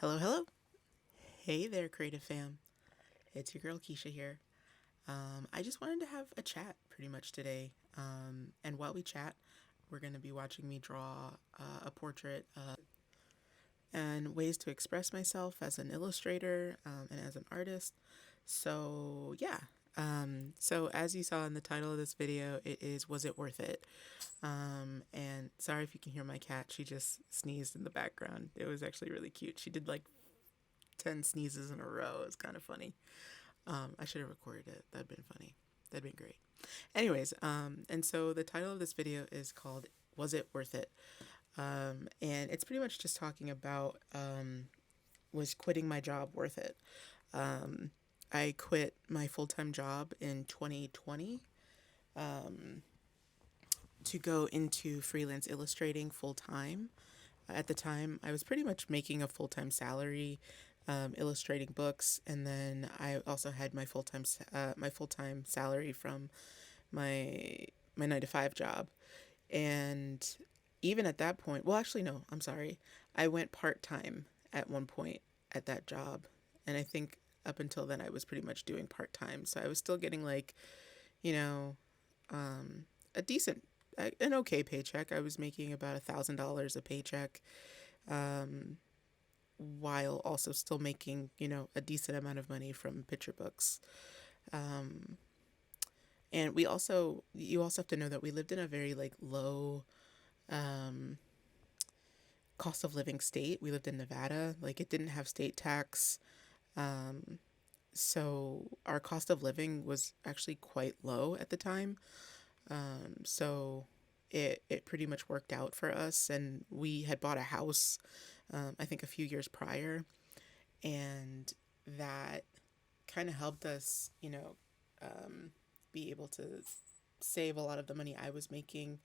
Hello, hello. Hey there, creative fam. It's your girl Keisha here. I just wanted to have a chat pretty much today. And while we chat, we're going to be watching me draw a portrait and ways to express myself as an illustrator and as an artist. So, yeah. So, as you saw in the title of this video, it is Was It Worth It? And sorry if you can hear my cat. She just sneezed in the background. It was actually really cute. She did like 10 sneezes in a row. It's kind of funny. I should have recorded it. That'd been funny. That'd been great. Anyways, and so the title of this video is called Was It Worth It? And it's pretty much just talking about was quitting my job worth it? Um, I quit my full time job in 2020 to go into freelance illustrating full time. At the time, I was pretty much making a full time salary, illustrating books, and then I also had my full time salary from my my 9 to 5 job. And even at that point, well, actually, no, I'm sorry, I went part time at one point at that job, and I think up until then I was pretty much doing part time, so I was still getting like you know a decent an okay paycheck. I was making about $1,000 a paycheck, um, while also still making, a decent amount of money from picture books. Um, and you also have to know that we lived in a very like low um, cost of living state. We lived in Nevada, like it didn't have state tax. Um, so our cost of living was actually quite low at the time. So it pretty much worked out for us. And we had bought a house, I think a few years prior. And that kind of helped us, be able to save a lot of the money I was making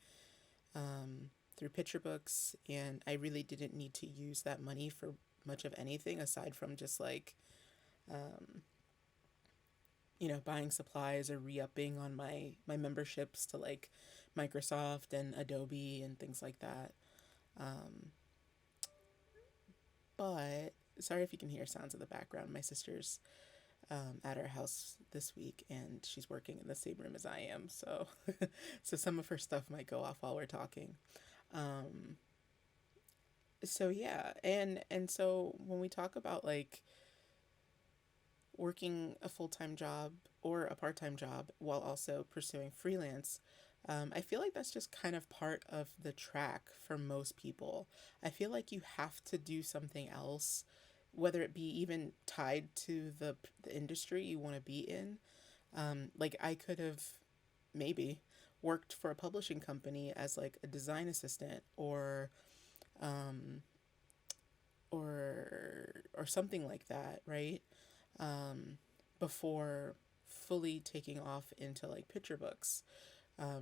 through picture books. And I really didn't need to use that money for much of anything aside from just like, um, buying supplies or re-upping on my memberships to like Microsoft and Adobe and things like that. Um, but sorry if you can hear sounds in the background. My sister's at our house this week, and she's working in the same room as I am. So, so some of her stuff might go off while we're talking. Um, so yeah, and so when we talk about like working a full time job or a part time job while also pursuing freelance, I feel like that's just kind of part of the track for most people. I feel like you have to do something else, whether it be even tied to the industry you want to be in. Like I could have maybe worked for a publishing company as like a design assistant um, or something like that, right? Um, Before fully taking off into like picture books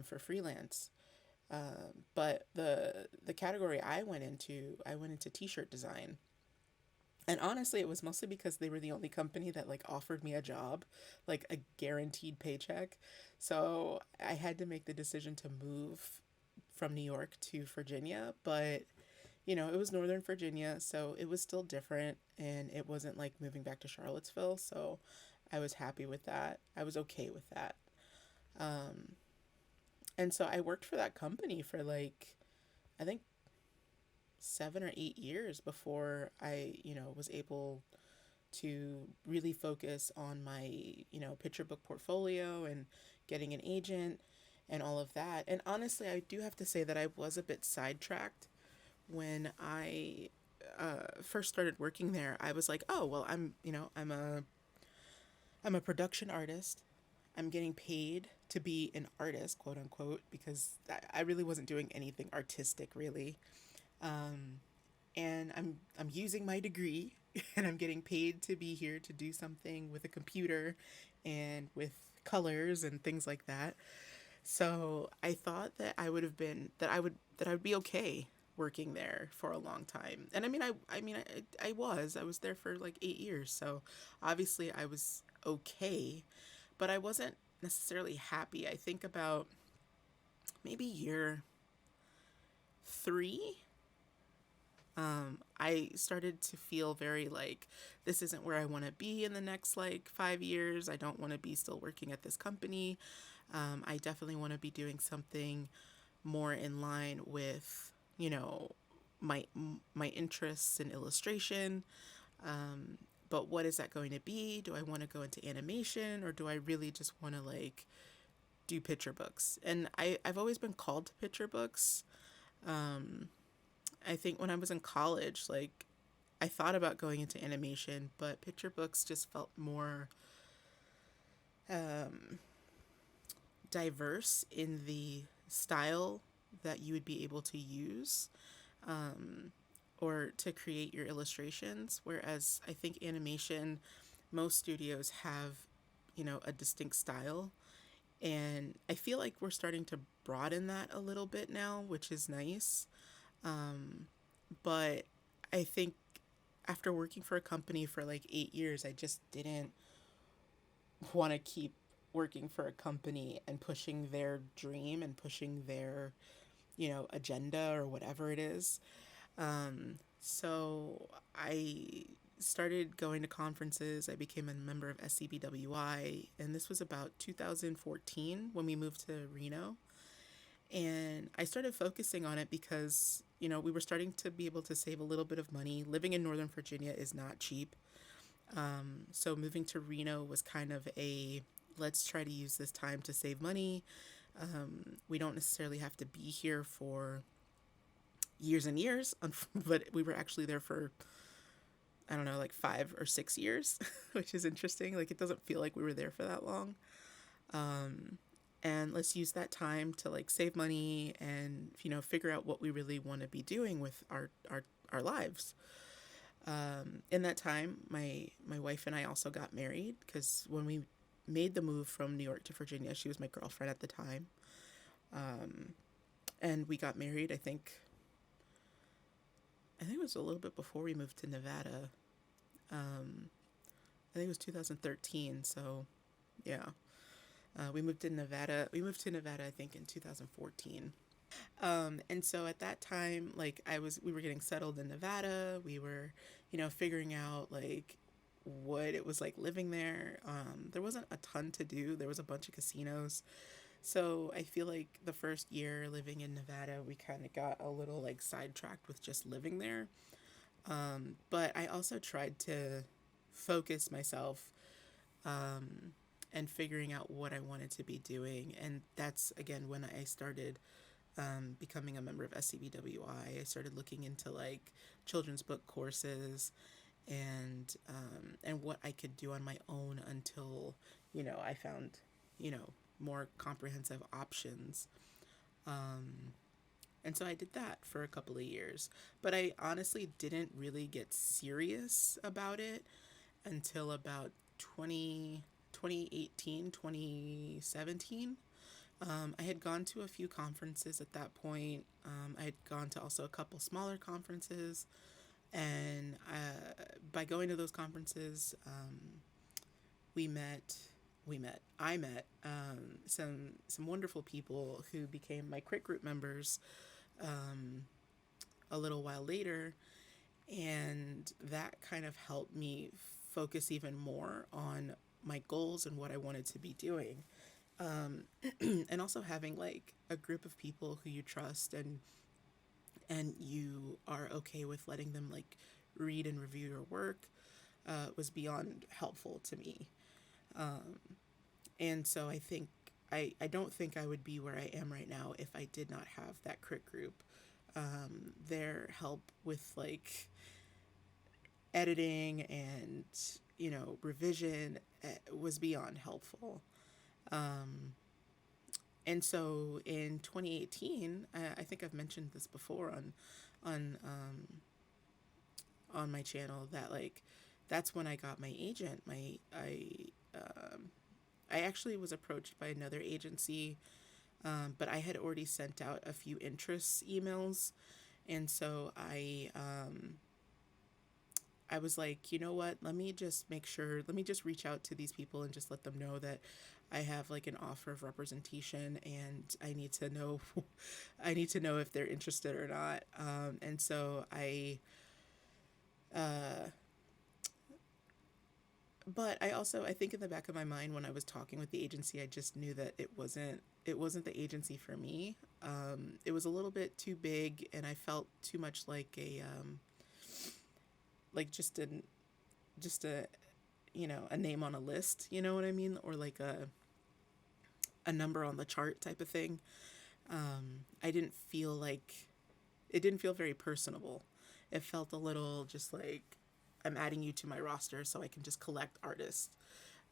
for freelance. But the category I went into t-shirt design. And honestly, it was mostly because they were the only company that like offered me a job, like a guaranteed paycheck. So I had to make the decision to move from New York to Virginia, but it was Northern Virginia, so it was still different and it wasn't like moving back to Charlottesville, so I was happy with that. I was okay with that. Um, and so I worked for that company for like I think 7 or 8 years before I, was able to really focus on my, picture book portfolio and getting an agent and all of that. And honestly, I do have to say that I was a bit sidetracked when I first started working there. I was like, oh well, I'm a production artist. I'm getting paid to be an artist, quote unquote, because I really wasn't doing anything artistic really. Um, and I'm using my degree and I'm getting paid to be here to do something with a computer and with colors and things like that. So I thought that I would be okay working there for a long time. And I was there for like 8 years. So obviously I was okay, but I wasn't necessarily happy. I think about maybe year 3, I started to feel very like this isn't where I want to be in the next like 5 years. I don't want to be still working at this company. I definitely want to be doing something more in line with, you know, my interests in illustration. But what is that going to be? Do I want to go into animation, or do I really just want to like do picture books? And I've always been called to picture books. I think when I was in college, like I thought about going into animation, but picture books just felt more diverse in the style that you would be able to use, or to create your illustrations. Whereas I think animation, most studios have, a distinct style. And I feel like we're starting to broaden that a little bit now, which is nice. But I think after working for a company for like 8 years, I just didn't want to keep working for a company and pushing their dream and pushing their, agenda or whatever it is. So I started going to conferences. I became a member of SCBWI, and this was about 2014 when we moved to Reno. And I started focusing on it because, we were starting to be able to save a little bit of money. Living in Northern Virginia is not cheap. So moving to Reno was kind of a let's try to use this time to save money. We don't necessarily have to be here for years and years, but we were actually there for, I don't know, like 5 or 6 years, which is interesting. Like, it doesn't feel like we were there for that long. And let's use that time to like save money and, figure out what we really want to be doing with our lives. In that time, my wife and I also got married because when we made the move from New York to Virginia, she was my girlfriend at the time. And we got married, I think it was a little bit before we moved to Nevada. I think it was 2013. So, yeah, we moved to Nevada. We moved to Nevada, I think, in 2014. And so at that time, like we were getting settled in Nevada. We were, figuring out like what it was like living there. There wasn't a ton to do. There was a bunch of casinos. So I feel like the first year living in Nevada, we kind of got a little like sidetracked with just living there. But I also tried to focus myself, and figuring out what I wanted to be doing. And that's again when I started, becoming a member of SCBWI. I started looking into like children's book courses, and what I could do on my own until, I found, more comprehensive options. And so I did that for a couple of years. But I honestly didn't really get serious about it until about 2018, 2017. I had gone to a few conferences at that point. I had gone to also a couple smaller conferences. And by going to those conferences, I met, some wonderful people who became my crit group members, um, a little while later, and that kind of helped me focus even more on my goals and what I wanted to be doing. Um, and also having like a group of people who you trust, and you are okay with letting them like read and review your work, was beyond helpful to me. Um, and so I don't think I would be where I am right now if I did not have that crit group. Their help with like editing and, revision, was beyond helpful. Um, and so in 2018, I think I've mentioned this before on on my channel that like that's when I got my agent. I actually was approached by another agency, but I had already sent out a few interest emails, and so I was like, you know what? Let me just make sure. Let me just reach out to these people and just let them know that I have like an offer of representation, and I need to know I need to know if they're interested or not. And so uh, but I also, I think in the back of my mind when I was talking with the agency, I just knew that it wasn't the agency for me. It was a little bit too big, and I felt too much like like just a a name on a list, you know what I mean, or like a number on the chart type of thing. I didn't feel like it didn't feel very personable. It felt a little just like I'm adding you to my roster so I can just collect artists.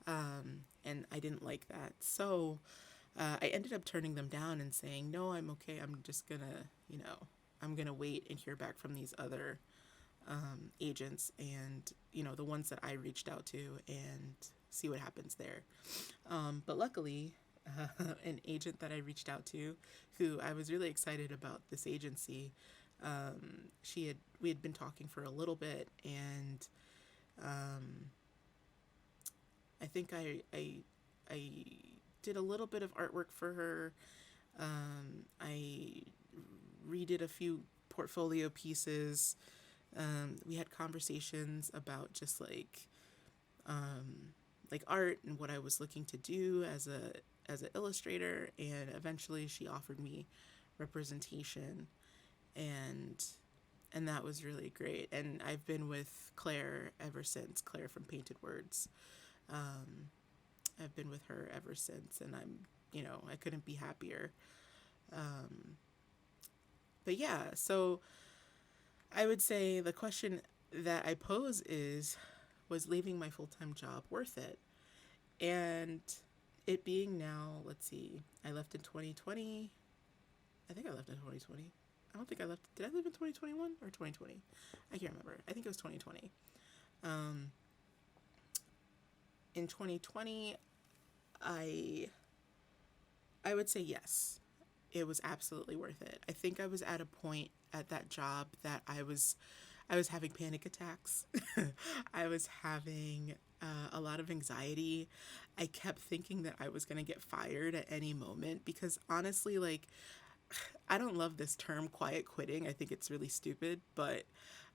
And I didn't like that. So I ended up turning them down and saying, no, I'm okay. I'm just gonna, I'm gonna wait and hear back from these other agents and, the ones that I reached out to and see what happens there. But luckily, an agent that I reached out to, who I was really excited about this agency, we had been talking for a little bit, and um, I think I did a little bit of artwork for her. I redid a few portfolio pieces. We had conversations about just like art and what I was looking to do as an illustrator, and eventually she offered me representation, and that was really great. And I've been with Claire ever since. Claire from Painted Words. Um, I've been with her ever since, and I couldn't be happier. Um, but yeah, so I would say the question that I pose is, was leaving my full time job worth it? And it being now, let's see, I left in 2020. I think I left in 2020. I don't think I left. Did I leave in 2021 or 2020? I can't remember. I think it was 2020. Um, in 2020, I I would say yes. It was absolutely worth it. I think I was at a point at that job that I was having panic attacks. I was having a lot of anxiety. I kept thinking that I was going to get fired at any moment because honestly, like, I don't love this term quiet quitting. I think it's really stupid, but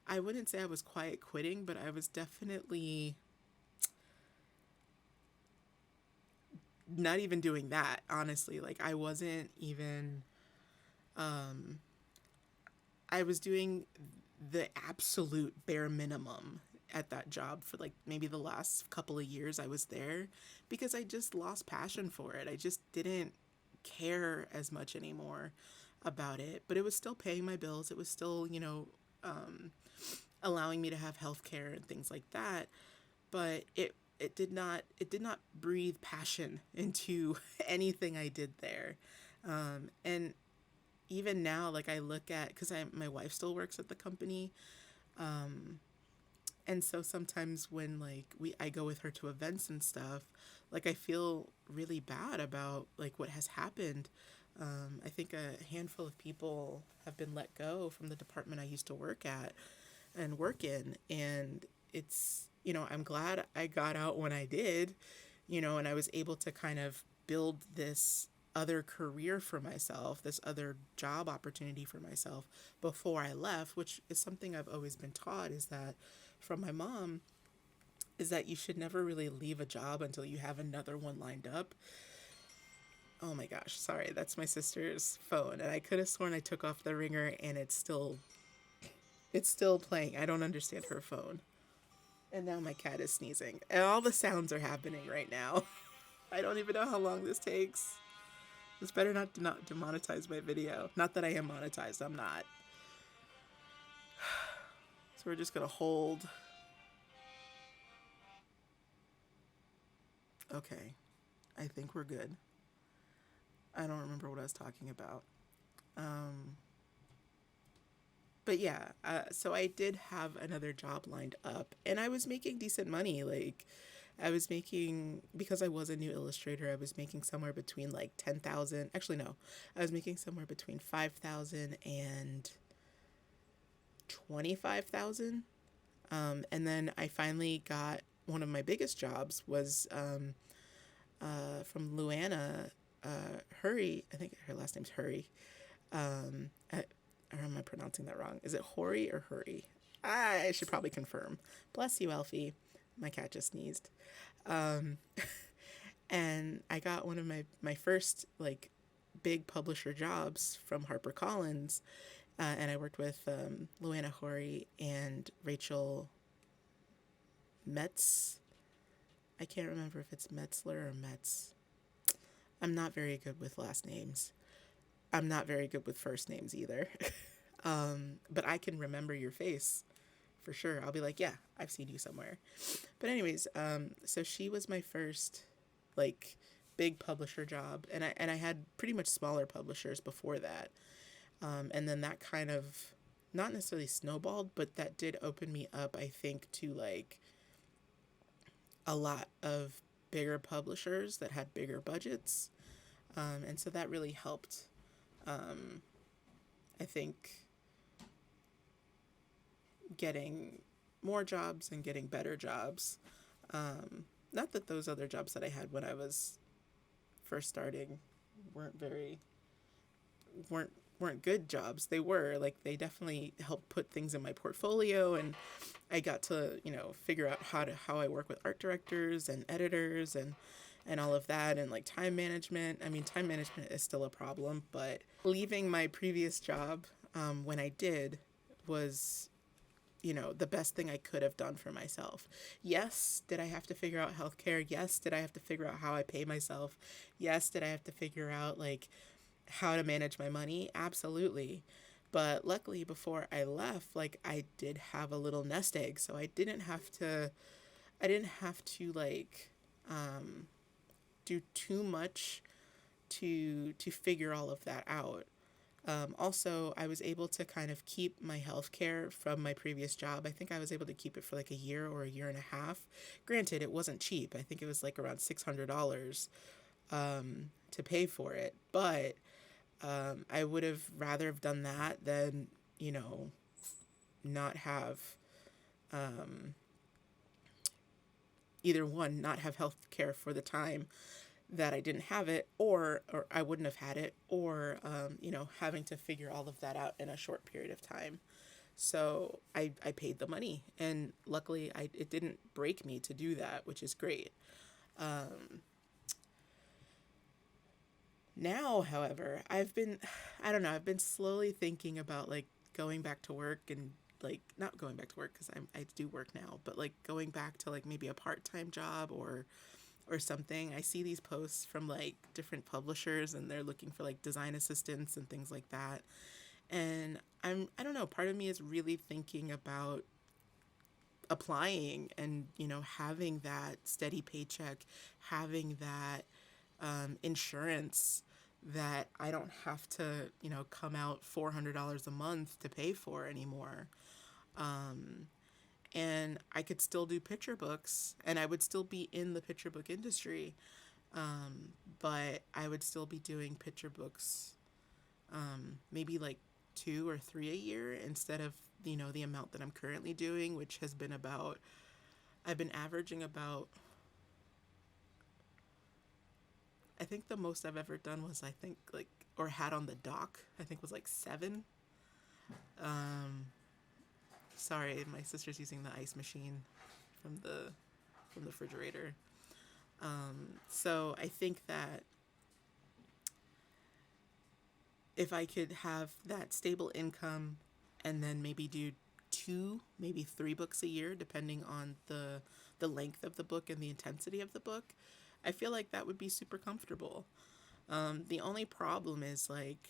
I wouldn't say I was quiet quitting, but I was definitely not even doing that, honestly. Like, I wasn't even, um, I was doing the absolute bare minimum at that job for like maybe the last couple of years I was there because I just lost passion for it. I just didn't care as much anymore about it, but it was still paying my bills. It was still, allowing me to have health care and things like that. But it did not breathe passion into anything I did there. And even now, like I look at, because my wife still works at the company, um, and so sometimes when like I go with her to events and stuff, like I feel really bad about like what has happened. I think a handful of people have been let go from the department I used to work at and work in, and I'm glad I got out when I did, and I was able to kind of build this other career for myself, this other job opportunity for myself before I left, which is something I've always been taught, is that from my mom, is that you should never really leave a job until you have another one lined up. Oh my gosh, sorry, that's my sister's phone, and I could have sworn I took off the ringer and it's still playing. I don't understand her phone. And now my cat is sneezing. And all the sounds are happening right now. I don't even know how long this takes. This better not demonetize my video. Not that I am monetized, I'm not. So we're just gonna hold. Okay, I think we're good. I don't remember what I was talking about. Um, but yeah, so I did have another job lined up, and I was making decent money. Like, I was making, because I was a new illustrator, I was making somewhere between like 10,000. Actually, no, I was making somewhere between 5,000 and 25,000. And then I finally got one of my biggest jobs was from Luana Hurry. I think her last name's Hurry. Or am I pronouncing that wrong? Is it Hori or Hurry? I should probably confirm. Bless you, Elfie. My cat just sneezed. Um, and I got one of my first like big publisher jobs from HarperCollins, and I worked with Luana Hori and Rachel Metz. I can't remember if it's Metzler or Metz. I'm not very good with last names. I'm not very good with first names either. But I can remember your face for sure. I'll be like, yeah, I've seen you somewhere. But anyways, so she was my first like big publisher job, and I had pretty much smaller publishers before that. And then that kind of not necessarily snowballed, but that did open me up, I think, to like a lot of bigger publishers that had bigger budgets. And so that really helped, I think, getting more jobs and getting better jobs. Not that those other jobs that I had when I was first starting weren't very weren't weren't good jobs. They were like they definitely helped put things in my portfolio, and I got to figure out how I work with art directors and editors and all of that, and like time management. I mean, time management is still a problem, but leaving my previous job when I did was the best thing I could have done for myself. Yes, did I have to figure out healthcare? Yes, did I have to figure out how I pay myself? Yes, did I have to figure out like how to manage my money? Absolutely. But luckily before I left, like I did have a little nest egg, so I didn't have to like do too much to figure all of that out. Also, I was able to kind of keep my health care from my previous job. I think I was able to keep it for like a year or a year and a half. Granted, it wasn't cheap. I think it was like around $600 to pay for it. But I would have rather have done that than, not have either one, not have health care for the time that I didn't have it, or I wouldn't have had it, or having to figure all of that out in a short period of time. So I paid the money, and luckily it didn't break me to do that, which is great. Now, however, I've been slowly thinking about like going back to work, and like not going back to work because I do work now, but like going back to like maybe a part-time job or something. I see these posts from like different publishers, and they're looking for like design assistants and things like that. And I don't know, part of me is really thinking about applying and, having that steady paycheck, having that insurance that I don't have to, come out $400 a month to pay for anymore. And I could still do picture books, and I would still be in the picture book industry, but I would still be doing picture books, maybe like 2 or 3 a year instead of the amount that I'm currently doing, which has been about I've been averaging about, I think the most I've ever done was, I think, like, or had on the dock, I think was like 7. Um, Sorry, my sister's using the ice machine from the refrigerator. So I think that if I could have that stable income and then maybe do 2, maybe 3 books a year, depending on the length of the book and the intensity of the book, I feel like that would be super comfortable. The only problem is like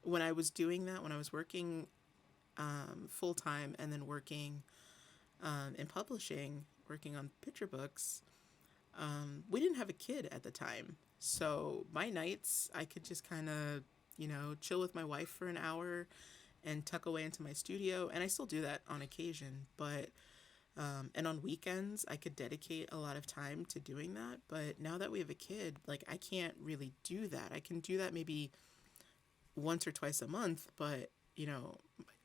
when I was doing that, when I was working full time and then working in publishing, working on picture books, we didn't have a kid at the time. So my nights, I could just kind of, chill with my wife for an hour and tuck away into my studio. And I still do that on occasion, but, and on weekends, I could dedicate a lot of time to doing that. But now that we have a kid, like I can't really do that. I can do that maybe once or twice a month, but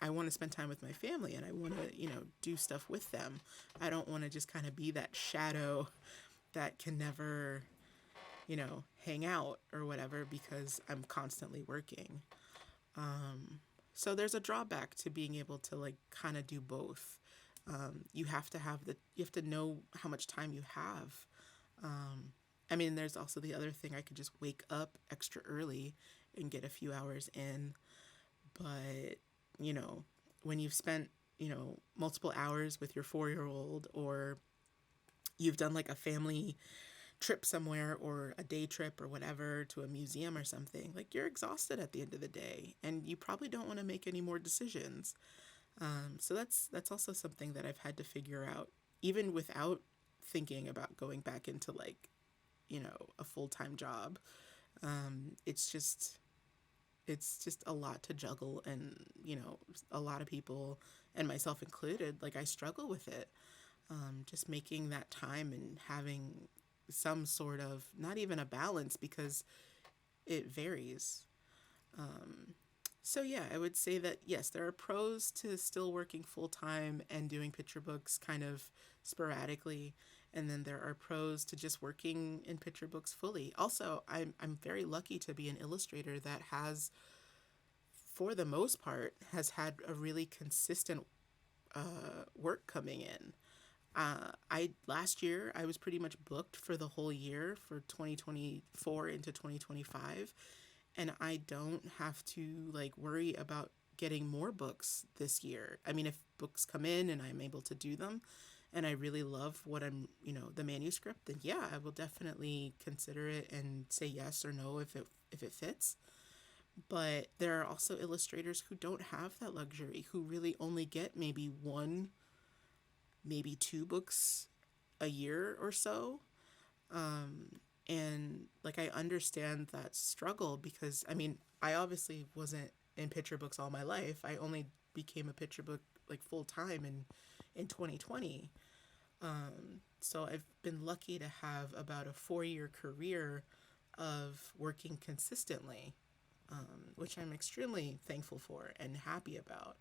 I want to spend time with my family, and I want to, do stuff with them. I don't want to just kind of be that shadow that can never, hang out or whatever because I'm constantly working. So there's a drawback to being able to like kind of do both. You have to know how much time you have. I mean, there's also the other thing. I could just wake up extra early and get a few hours in. But, you know, when you've spent, multiple hours with your 4 year old, or you've done like a family trip somewhere or a day trip or whatever to a museum or something, like you're exhausted at the end of the day and you probably don't want to make any more decisions. So that's also something that I've had to figure out, even without thinking about going back into like, a full time job. It's just a lot to juggle, and a lot of people, and myself included, like I struggle with it. Just making that time and having some sort of, not even a balance, because it varies. So yeah, I would say that yes, there are pros to still working full time and doing picture books kind of sporadically, and then there are pros to just working in picture books fully. Also, I'm very lucky to be an illustrator that has, for the most part, has had a really consistent work coming in. I Last year I was pretty much booked for the whole year for 2024 into 2025, and I don't have to like worry about getting more books this year. I mean, if books come in and I'm able to do them and I really love what the manuscript, then yeah, I will definitely consider it and say yes or no if it fits. But there are also illustrators who don't have that luxury, who really only get maybe one, maybe two books a year or so. And like I understand that struggle, because I mean, I obviously wasn't in picture books all my life. I only became a picture book like full time in 2020. So I've been lucky to have about a 4 year career of working consistently, which I'm extremely thankful for and happy about.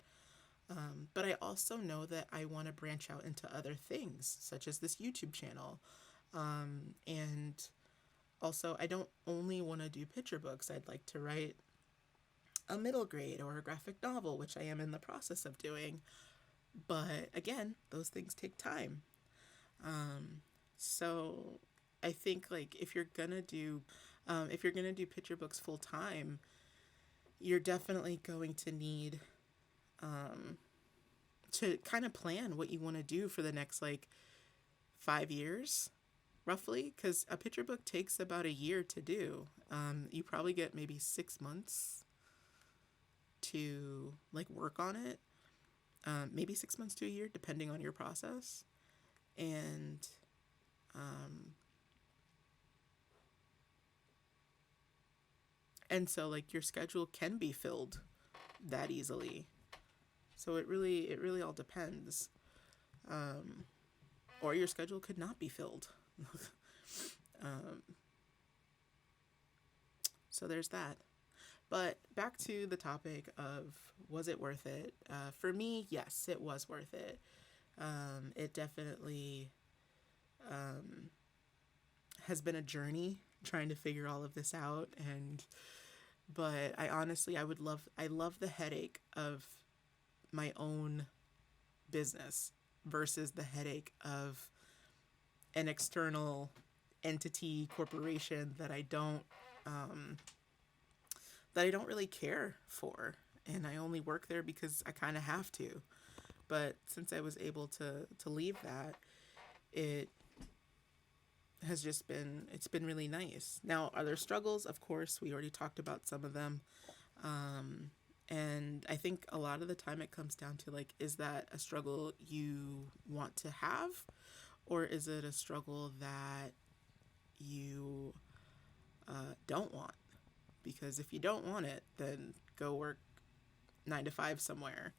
But I also know that I want to branch out into other things, such as this YouTube channel. And also, I don't only want to do picture books. I'd like to write a middle grade or a graphic novel, which I am in the process of doing. But again, those things take time. So I think like if you're gonna do picture books full time, you're definitely going to need to kind of plan what you want to do for the next like 5 years, roughly, because a picture book takes about a year to do. You probably get maybe 6 months to like work on it, maybe 6 months to a year, depending on your process. And um, so like your schedule can be filled that easily. So it really all depends. Um, or your schedule could not be filled. um, so there's that. But back to the topic of, was it worth it? For me, yes, it was worth it. It definitely has been a journey trying to figure all of this out, and but I love the headache of my own business versus the headache of an external entity, corporation um, that I don't really care for, and I only work there because I kind of have to. But since I was able to leave that, it it's been really nice. Now, are there struggles? Of course, we already talked about some of them. Um, and I think a lot of the time it comes down to like, is that a struggle you want to have? Or is it a struggle that you don't want? Because if you don't want it, then go work 9 to 5 somewhere.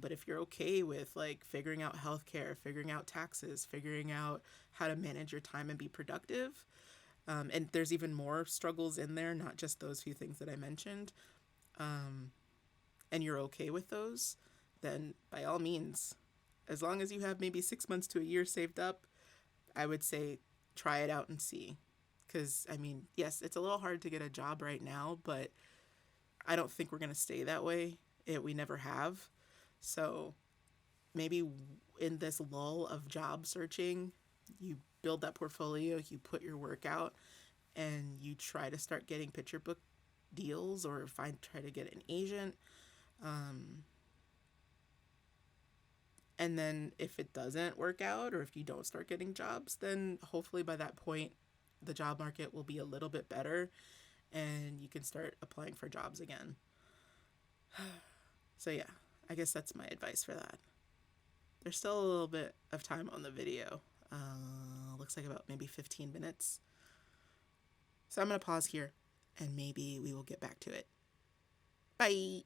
But if you're okay with like figuring out healthcare, figuring out taxes, figuring out how to manage your time and be productive, and there's even more struggles in there, not just those few things that I mentioned, and you're okay with those, then by all means, as long as you have maybe 6 months to a year saved up, I would say try it out and see. Because, I mean, yes, it's a little hard to get a job right now, but I don't think we're going to stay that way. We never have. So maybe in this lull of job searching, you build that portfolio, you put your work out, and you try to start getting picture book deals or try to get an agent. And then if it doesn't work out or if you don't start getting jobs, then hopefully by that point, the job market will be a little bit better and you can start applying for jobs again. So yeah, I guess that's my advice for that. There's still a little bit of time on the video. Looks like about maybe 15 minutes. So I'm going to pause here and maybe we will get back to it. Bye.